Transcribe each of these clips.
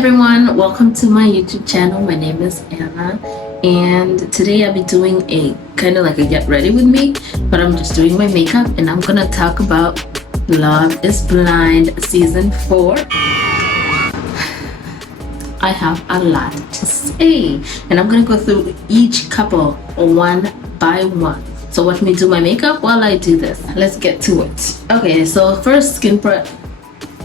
everyone, welcome to my YouTube channel. My name is Anna, and today I'll be doing a kind of like a get ready with me, but I'm just doing my makeup and I'm gonna talk about Love is Blind season 4. I have a lot to say and I'm gonna go through each couple one by one. So watch me do my makeup while I do this. Let's get to it. Okay, so first, skin prep.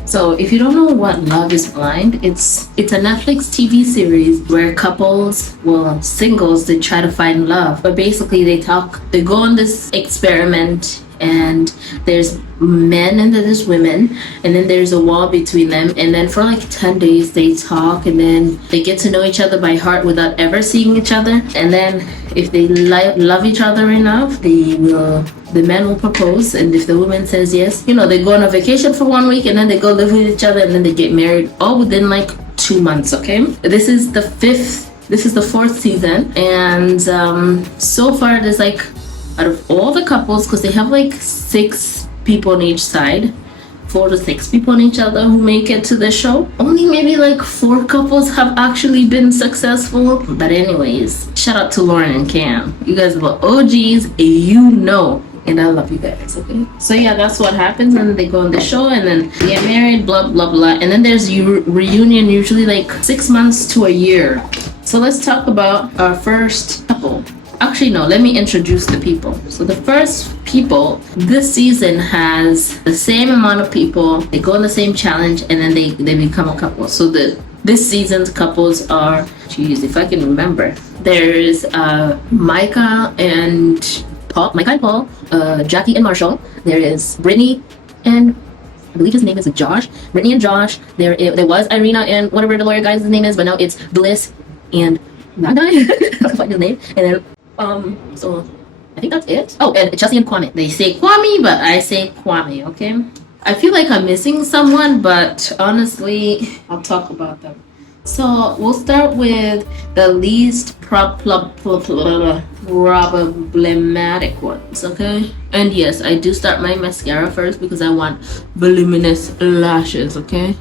So if you don't know what Love is Blind, it's a Netflix TV series where couples, well, singles, they try to find love. But basically they go on this experiment, and there's men and then there's women, and then there's a wall between them, and then for like 10 days they talk, and then they get to know each other by heart without ever seeing each other. And then if they love each other enough, the man will propose, and if the woman says yes, they go on a vacation for 1 week, and then they go live with each other, and then they get married all within like 2 months. Okay, this is the fourth season, and so far there's like, out of all the couples, because they have like 6 people on each side, 4 to 6 people on each other who make it to the show, only maybe like 4 couples have actually been successful. But anyways, shout out to Lauren and Cam. You guys are OGs, and I love you guys. Okay, so yeah, that's what happens, and then they go on the show and then they get married, blah blah blah, and then there's reunion, usually like 6 months to a year. So let's talk about our first couple. Actually, no, let me introduce the people. So the first people, this season has the same amount of people. They go on the same challenge, and then they become a couple. So this season's couples are, geez, if I can remember, there's Micah and Paul, Jackie and Marshall. There is Brittany and I believe his name is Josh. Brittany and Josh. There was Irina and whatever the lawyer guy's name is, but now it's Bliss and that guy. I can't find his name. And then so I think that's it. Oh, and Chelsea and Kwame. They say Kwame, but I say Kwame. Okay. I feel like I'm missing someone, but honestly, I'll talk about them. So we'll start with the least problematic ones, okay? And yes, I do start my mascara first because I want voluminous lashes, okay?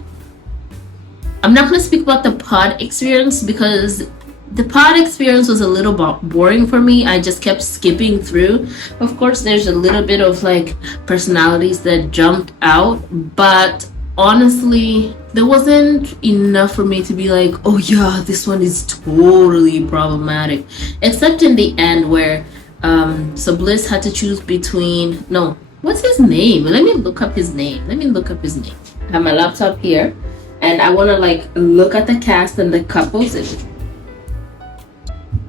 I'm not going to speak about the pod experience because the pod experience was a little boring for me. I just kept skipping through. Of course, there's a little bit of like personalities that jumped out, but honestly, there wasn't enough for me to be like, oh yeah, this one is totally problematic. Except in the end where so Bliss had to choose between, no, what's his name? Let me look up his name. I have my laptop here and I want to like look at the cast and the couples.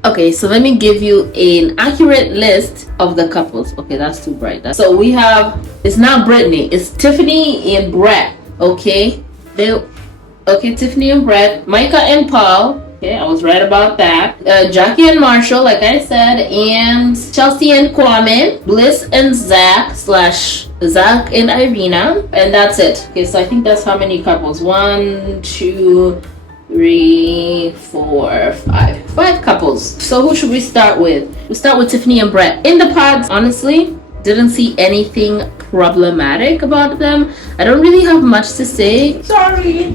Okay, so let me give you an accurate list of the couples. Okay, that's too bright. So we have, it's not Brittany, it's Tiffany and Brett. Okay, Tiffany and Brett, Micah and Paul. Okay, I was right about that. Jackie and Marshall, like I said, and Chelsea and Kwame, Bliss and Zach and Irina, and that's it. Okay, so I think that's how many couples. 1, 2, 3, 4, 5 couples. So who should we start with? We start with Tiffany and Brett. In the pods, honestly, didn't see anything problematic about them. I don't really have much to say. Sorry.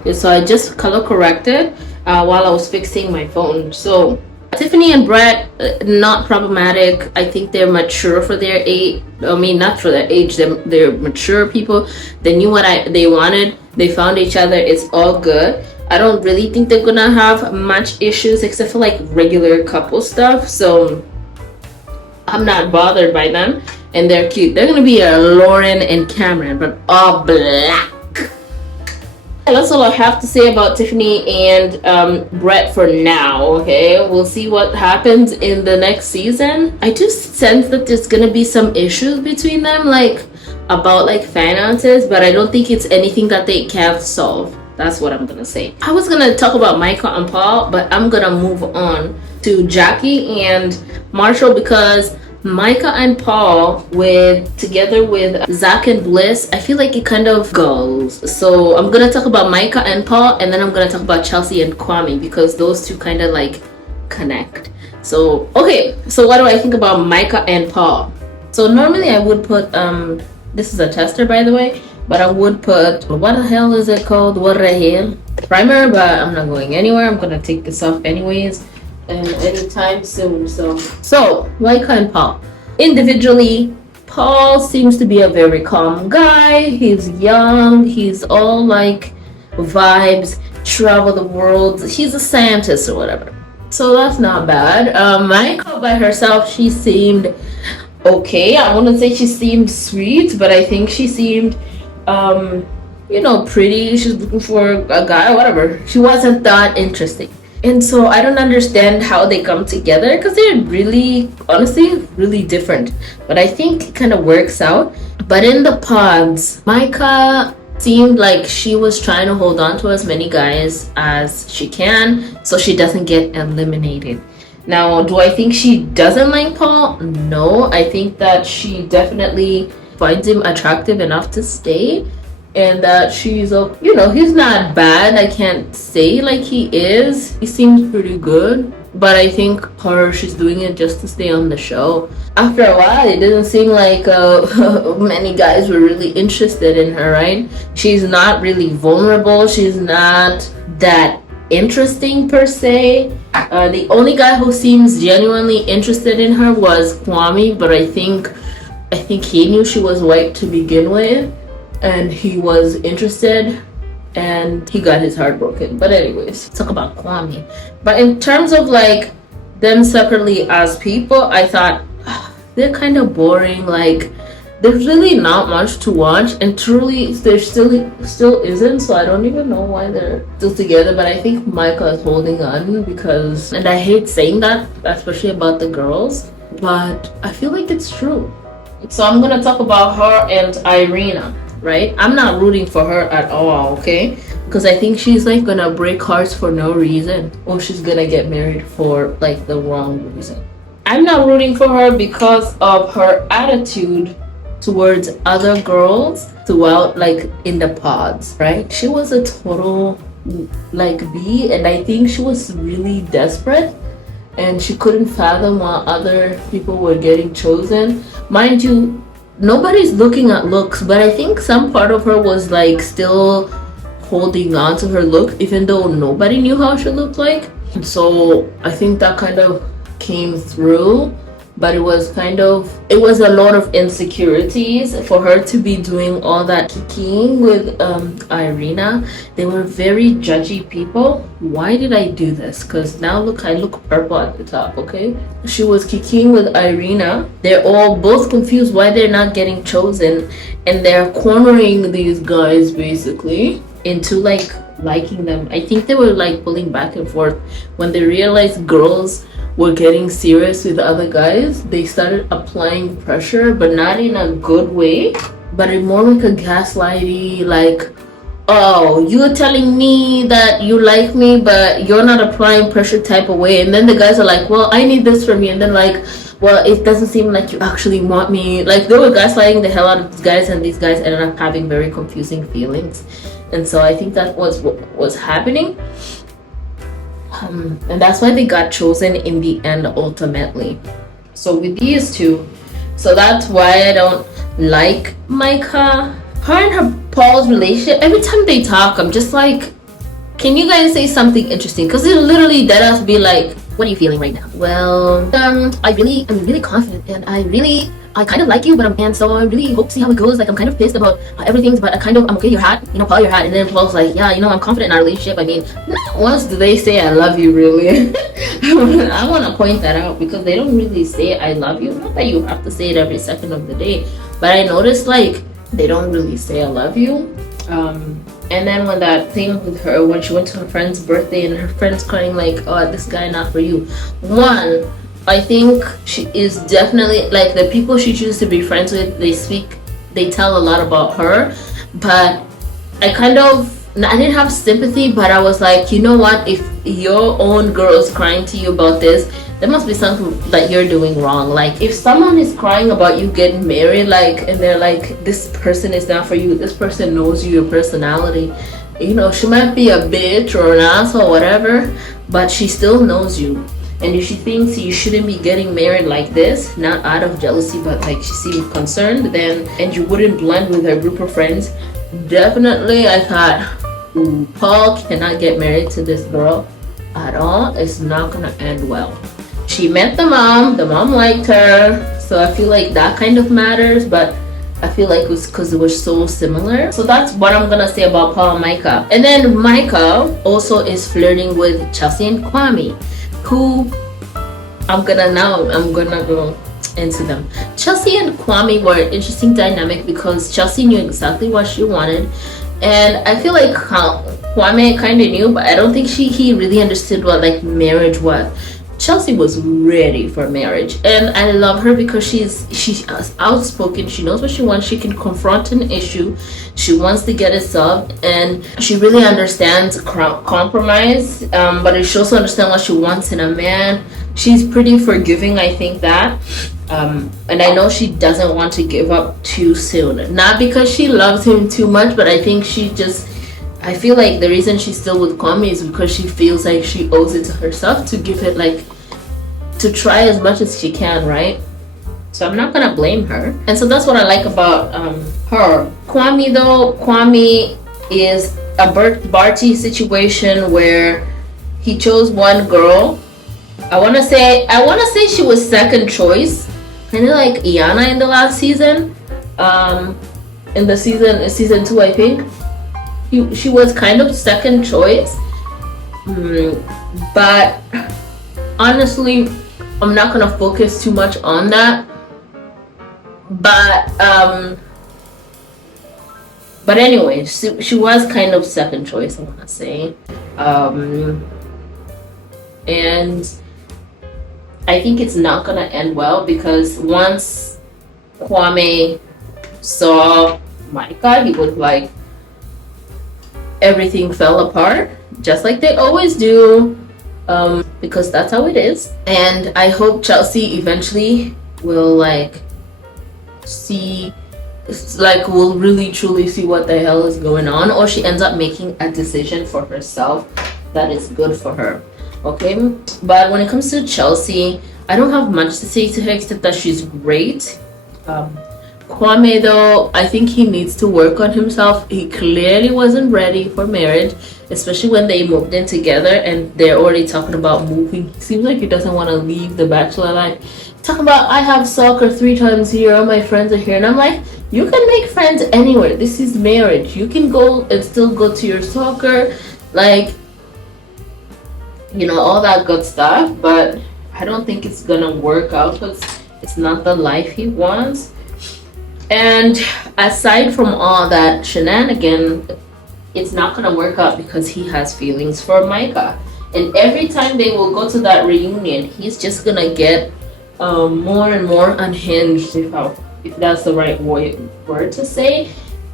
Okay, so I just color corrected while I was fixing my phone. So Tiffany and Brett, not problematic. I think they're mature for their age. I mean, not for their age. They're mature people. They knew what they wanted. They found each other. It's all good. I don't really think they're gonna have much issues except for like regular couple stuff. So I'm not bothered by them, and they're cute. They're gonna be Lauren and Cameron, but all black. And that's all I have to say about Tiffany and Brett for now. Okay, we'll see what happens in the next season. I do sense that there's gonna be some issues between them, like about like finances, but I don't think it's anything that they can't solve. That's what I'm gonna say. I was gonna talk about Micah and Paul, but I'm gonna move on to Jackie and Marshall because Micah and Paul together with Zach and Bliss, I feel like it kind of goes. So I'm gonna talk about Micah and Paul, and then I'm gonna talk about Chelsea and Kwame because those two kind of like connect. So okay, so what do I think about Micah and Paul? So normally I would put this is a tester, by the way. but I would put, what the hell is it called? What the hell? Primer, but I'm not going anywhere. I'm gonna take this off anyways, and anytime soon. So Micah and Paul. Individually, Paul seems to be a very calm guy. He's young. He's all like vibes, travel the world. He's a scientist or whatever. So that's not bad. Micah by herself, she seemed okay. I wouldn't say she seemed sweet, but I think she seemed pretty. She's looking for a guy or whatever. She wasn't that interesting. And so I don't understand how they come together, because they're really, honestly, really different. But I think it kind of works out. But in the pods, Micah seemed like she was trying to hold on to as many guys as she can so she doesn't get eliminated. Now, do I think she doesn't like Paul? No, I think that she definitely finds him attractive enough to stay, and that she's, he's not bad. I can't say like he is. He seems pretty good, but I think she's doing it just to stay on the show. After a while, it didn't seem like many guys were really interested in her, right? She's not really vulnerable. She's not that interesting per se. The only guy who seems genuinely interested in her was Kwame, but I think he knew she was white to begin with, and he was interested, and he got his heart broken. But anyways, talk about Kwame. But in terms of like them separately as people, I thought they're kind of boring. Like, there's really not much to watch, and truly there still isn't. So I don't even know why they're still together. But I think Micah is holding on because, and I hate saying that, especially about the girls, but I feel like it's true. So I'm gonna talk about her and Irina, right? I'm not rooting for her at all, okay? Because I think she's like gonna break hearts for no reason, or she's gonna get married for like the wrong reason. I'm not rooting for her because of her attitude towards other girls throughout, like in the pods, right? She was a total like B, and I think she was really desperate, and she couldn't fathom why other people were getting chosen. Mind you, nobody's looking at looks, but I think some part of her was like still holding on to her look, even though nobody knew how she looked like. So I think that kind of came through, but it was a lot of insecurities for her to be doing all that kikiing with Irina. They were very judgy people. Why did I do this? Because now look, I look purple at the top, okay? She was kikiing with Irina. They're all both confused why they're not getting chosen, and they're cornering these guys basically into like liking them. I think they were like pulling back and forth. When they realized girls were getting serious with other guys, they started applying pressure, but not in a good way, but in more like a gaslighty, like, oh, you're telling me that you like me, but you're not applying pressure type of way. And then the guys are like, well, I need this from you. And then like, well, it doesn't seem like you actually want me. Like, they were gaslighting the hell out of these guys, and these guys ended up having very confusing feelings. And so I think that was what was happening. And that's why they got chosen in the end ultimately. So with these two, so that's why I don't like Micah. Her and her Paul's relationship, every time they talk, I'm just like, can you guys say something interesting? Because it literally dead us be like, what are you feeling right now? Well, I'm really confident, and I kind of like you, but and so I really hope to see how it goes. Like, I'm kind of pissed about everything, but I'm okay. You're hot, Paul, you're hot. And then Paul's like, yeah, I'm confident in our relationship. I mean, not once do they say I love you, really. I want to point that out, because they don't really say I love you. Not that you have to say it every second of the day, but I noticed like they don't really say I love you. And then when that thing with her, when she went to her friend's birthday and her friend's crying like, oh, this guy not for you. One, I think she is definitely, like, the people she chooses to be friends with, they tell a lot about her. But I didn't have sympathy, but I was like, you know what, if your own girl is crying to you about this, there must be something that you're doing wrong. Like, if someone is crying about you getting married, like, and they're like, this person is not for you, this person knows you, your personality, she might be a bitch or an asshole, whatever, but she still knows you. And if she thinks you shouldn't be getting married like this, not out of jealousy, but like she seems concerned, then, and you wouldn't blend with her group of friends, definitely I thought, ooh, Paul cannot get married to this girl at all. It's not gonna end well. She met the mom liked her, so I feel like that kind of matters, but I feel like it was because it was so similar. So that's what I'm gonna say about Paul and Micah. And then Micah also is flirting with Chelsea and Kwame, who I'm gonna go into them. Chelsea and Kwame were an interesting dynamic because Chelsea knew exactly what she wanted, and I feel like Kwame kind of knew, but I don't think he really understood what like marriage was. Chelsea was ready for marriage, and I love her because she's outspoken. She knows what she wants. She can confront an issue. She wants to get it solved, and she really understands compromise. But she also understands what she wants in a man. She's pretty forgiving, I think that. And I know she doesn't want to give up too soon. Not because she loves him too much, but I think I feel like the reason she's still with Kwame is because she feels like she owes it to herself to give it, like, to try as much as she can, right? So I'm not gonna blame her. And so that's what I like about her. Kwame is a Barty situation where he chose one girl. I wanna say she was second choice, kind of like Iana in the last season. In the season 2, I think. She was kind of second choice, but honestly, I'm not gonna focus too much on that. But anyway, she was kind of second choice, I wanna say, and I think it's not gonna end well because once Kwame saw Micah, he was like, everything fell apart, just like they always do, because that's how it is. And I hope Chelsea eventually will will really truly see what the hell is going on, or she ends up making a decision for herself that is good for her. Okay, but when it comes to Chelsea, I don't have much to say to her except that she's great. Kwame, though, I think he needs to work on himself. He clearly wasn't ready for marriage, especially when they moved in together and they're already talking about moving. It seems like he doesn't want to leave the bachelor life. Talking about, I have soccer 3 times a year, all my friends are here, and I'm like, you can make friends anywhere. This is marriage. You can go and still go to your soccer, like, you know, all that good stuff, but I don't think it's gonna work out because it's not the life he wants. And aside from all that shenanigan, it's not gonna work out because he has feelings for Micah. And every time they will go to that reunion, he's just gonna get more and more unhinged, if that's the right word to say.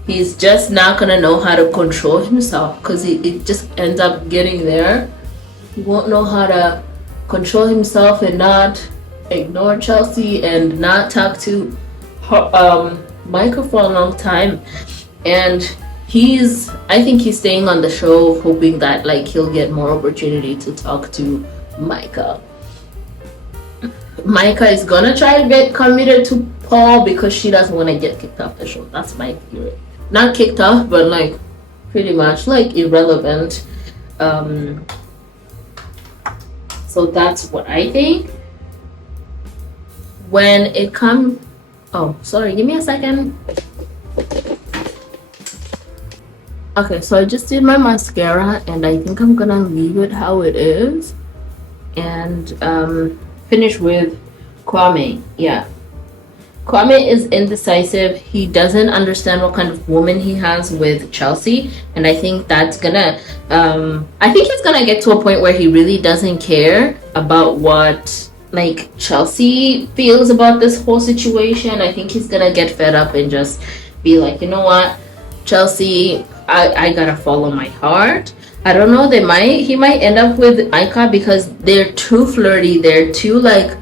He's just not gonna know how to control himself because it just ends up getting there. He won't know how to control himself and not ignore Chelsea and not talk to Micah for a long time. And I think he's staying on the show hoping that like he'll get more opportunity to talk to Micah. Micah is gonna try to get committed to Paul because she doesn't want to get kicked off the show. That's my theory. Not kicked off, but like pretty much like irrelevant. So that's what I think. When it comes, oh, sorry, give me a second. Okay, so I just did my mascara and I think I'm gonna leave it how it is and finish with Kwame. Yeah, Kwame is indecisive. He doesn't understand what kind of woman he has with Chelsea, and I think that's gonna I think he's gonna get to a point where he really doesn't care about what like Chelsea feels about this whole situation. I think he's gonna get fed up and just be like, you know what, Chelsea, I gotta follow my heart. I don't know, he might end up with Micah because they're too flirty, they're too like,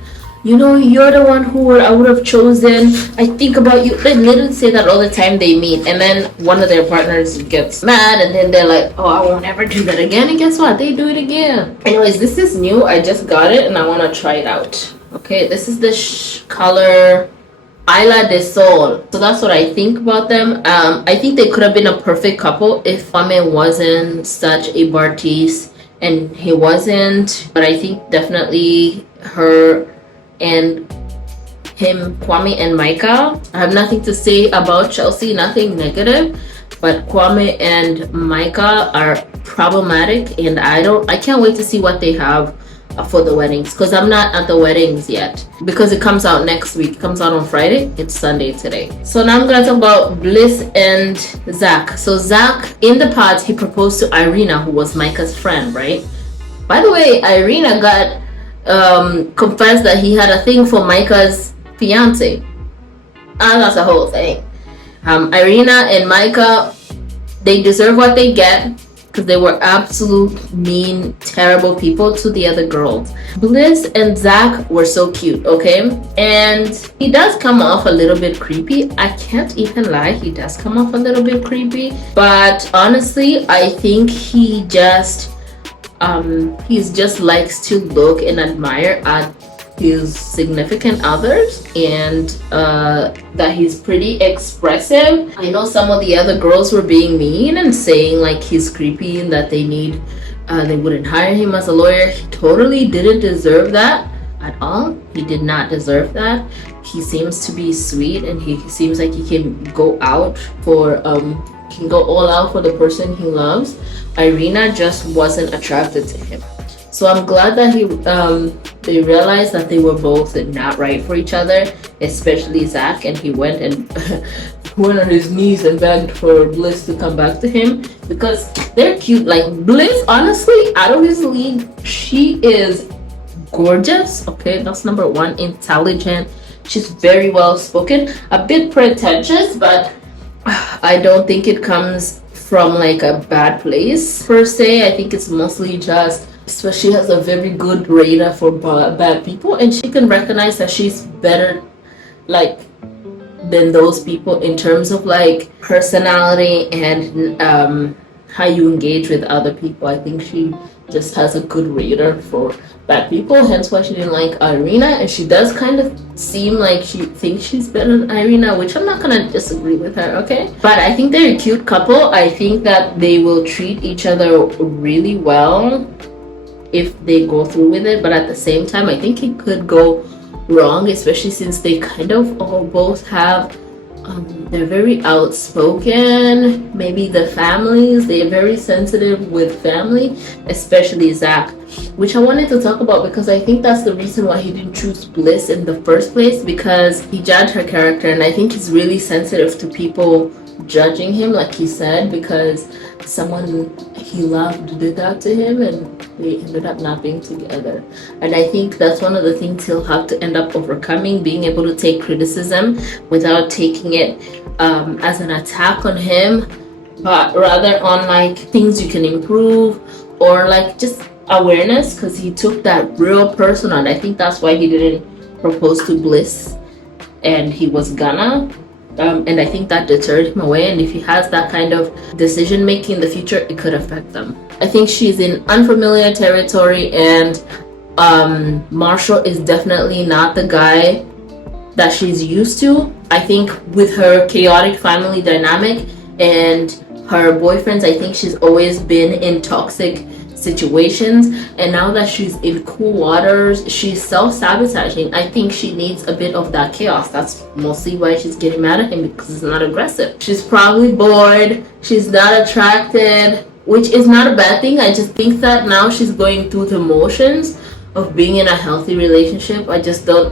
you know, you're the one who I would have chosen, I think about you. They literally say that all the time they meet, and then one of their partners gets mad and then they're like, oh, I won't ever do that again, and guess what, they do it again. Anyways, this is new. I just got it and I want to try it out. Okay, this is the color Isla de Sol. So that's what I think about them. I think they could have been a perfect couple if Fuming wasn't such a Bartise and he wasn't. But I think definitely her and him, Kwame and Micah. I have nothing to say about Chelsea, nothing negative. But Kwame and Micah are problematic, and I can't wait to see what they have for the weddings, because I'm not at the weddings yet, because it comes out next week. It comes out on Friday. It's Sunday today. So now I'm gonna talk about Bliss and Zach. So Zach, in the pod, he proposed to Irina, who was Micah's friend, right? By the way, Irina got confessed that he had a thing for Micah's fiance. That's a whole thing. Irina and Micah, they deserve what they get, because they were absolute mean, terrible people to the other girls. Bliss and Zach were so cute, okay? And he does come off a little bit creepy. I can't even lie, he does come off a little bit creepy. But honestly, I think he just likes to look and admire at his significant others, and that he's pretty expressive. I know some of the other girls were being mean and saying like he's creepy and that they wouldn't hire him as a lawyer. He totally didn't deserve that at all. He did not deserve that. He seems to be sweet, and he seems like he can go all out for the person he loves. Irina just wasn't attracted to him. So I'm glad that they realized that they were both not right for each other, especially Zach, and he went and went on his knees and begged for Bliss to come back to him, because they're cute. Like, Bliss, honestly, out of his league, she is gorgeous. Okay, that's number one. Intelligent. She's very well spoken, a bit pretentious, but I don't think it comes from like a bad place per se. I think it's mostly just, so she has a very good radar for bad people, and she can recognize that she's better like than those people in terms of like personality and how you engage with other people. I think she just has a good radar for bad people, hence why she didn't like Irina. And she does kind of seem like she thinks she's better than Irina, which I'm not gonna disagree with her, okay? But I think they're a cute couple. I think that they will treat each other really well if they go through with it, but at the same time, I think it could go wrong, especially since they kind of all both have they're very outspoken. Maybe the families, they're very sensitive with family, especially Zach, which I wanted to talk about, because I think that's the reason why he didn't choose Bliss in the first place, because he judged her character, and I think he's really sensitive to people judging him, like he said, because someone he loved did that to him and they ended up not being together. And I think that's one of the things he'll have to end up overcoming, being able to take criticism without taking it as an attack on him, but rather on like things you can improve, or like just awareness, because he took that real personal. And I think that's why he didn't propose to Bliss, and he was gonna and I think that deterred him away. And if he has that kind of decision making in the future, it could affect them. I think she's in unfamiliar territory, and Marshall is definitely not the guy that she's used to. I think with her chaotic family dynamic and her boyfriends, I think she's always been in toxic situations, and now that she's in cool waters, she's self-sabotaging. I think she needs a bit of that chaos. That's mostly why she's getting mad at him, because it's not aggressive. She's probably bored, she's not attracted, which is not a bad thing. I just think that now she's going through the motions of being in a healthy relationship.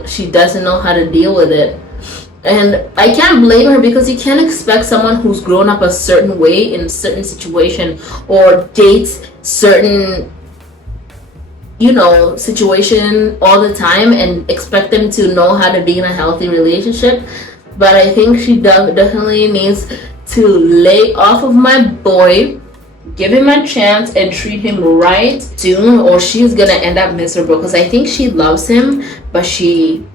She doesn't know how to deal with it. And I can't blame her, because you can't expect someone who's grown up a certain way in a certain situation, or dates certain situation all the time, and expect them to know how to be in a healthy relationship. But I think she definitely needs to lay off of my boy, give him a chance, and treat him right soon, or she's gonna end up miserable. Because I think she loves him, but she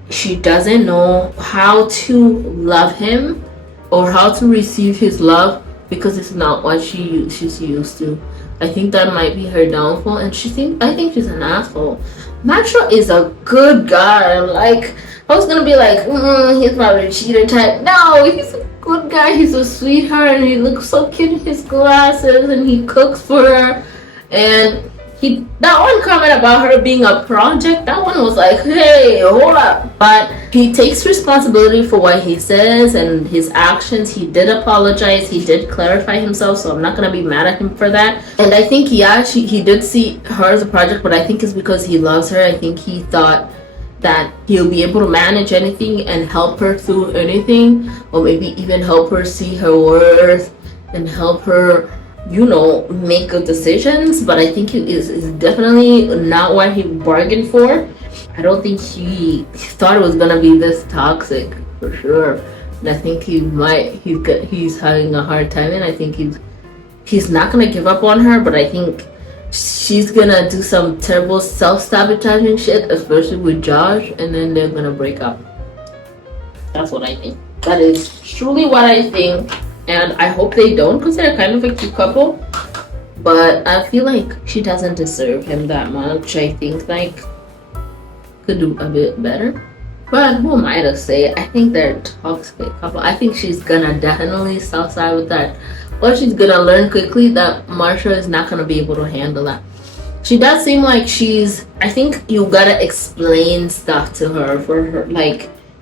doesn't know how to love him or how to receive his love, because it's not what she's used to. I think that might be her downfall, and I think she's an asshole. Macho is a good guy. Like, I was gonna be like, he's probably a cheater type. No, he's a good guy. He's a sweetheart, and he looks so cute in his glasses, and he cooks for her. And that one comment about her being a project, that one was like, hey, hold up. But he takes responsibility for what he says and his actions. He did apologize. He did clarify himself, so I'm not gonna be mad at him for that. And I think he did see her as a project, but I think it's because he loves her. I think he thought that he'll be able to manage anything and help her through anything, or maybe even help her see her worth and help her, make good decisions. But I think it is definitely not what he bargained for. I don't think he thought it was gonna be this toxic, for sure. And I think he's having a hard time, and I think he's not gonna give up on her, but I think she's gonna do some terrible self-sabotaging shit, especially with Josh, and then they're gonna break up. That's what I think. That is truly what I think. And I hope they don't, because they're kind of a cute couple. But I feel like she doesn't deserve him that much. I think could do a bit better. But who am I to say? I think they're a toxic couple. I think she's gonna definitely south side with that. Or she's gonna learn quickly that Marsha is not gonna be able to handle that. She does seem like I think you gotta explain stuff to her for her,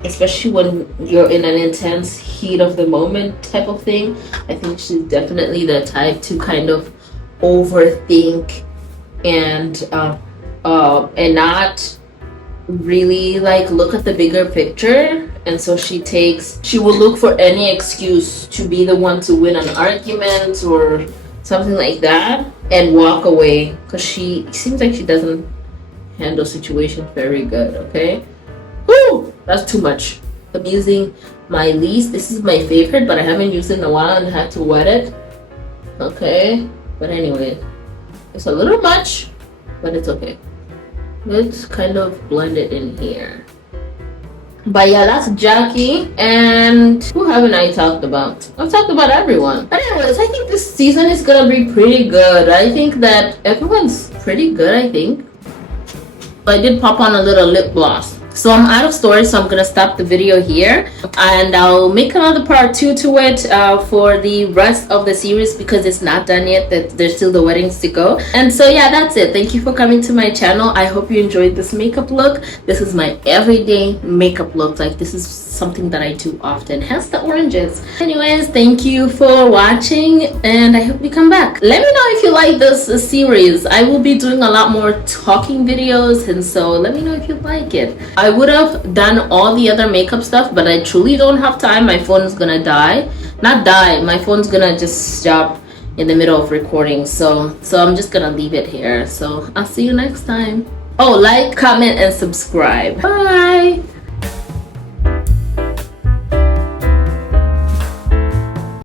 especially when you're in an intense heat of the moment type of thing. I think she's definitely the type to kind of overthink and not really look at the bigger picture. And so she will look for any excuse to be the one to win an argument or something like that and walk away, because she seems like she doesn't handle situations very good. Okay. Woo! That's too much. I'm using my least. This is my favorite, but I haven't used it in a while and had to wet it. Okay. But anyway, it's a little much, but it's okay. Let's kind of blend it in here. But yeah, that's Jackie. And who haven't I talked about? I've talked about everyone. But anyways, I think this season is gonna be pretty good. I think that everyone's pretty good, I think. But I did pop on a little lip gloss. So I'm out of storage, so I'm gonna stop the video here, and I'll make another part 2 to it for the rest of the series, because it's not done yet. That there's still the weddings to go. And so yeah, that's it. Thank you for coming to my channel. I hope you enjoyed this makeup look. This is my everyday makeup look. This is something that I do often, hence the oranges. Anyways, thank you for watching, and I hope you come back. Let me know if you like this series. I will be doing a lot more talking videos, and so let me know if you like it. I would have done all the other makeup stuff, but I truly don't have time. My phone is gonna die. Not die, my phone's gonna just stop in the middle of recording, so I'm just gonna leave it here. So I'll see you next time. Oh, like, comment, and subscribe. Bye.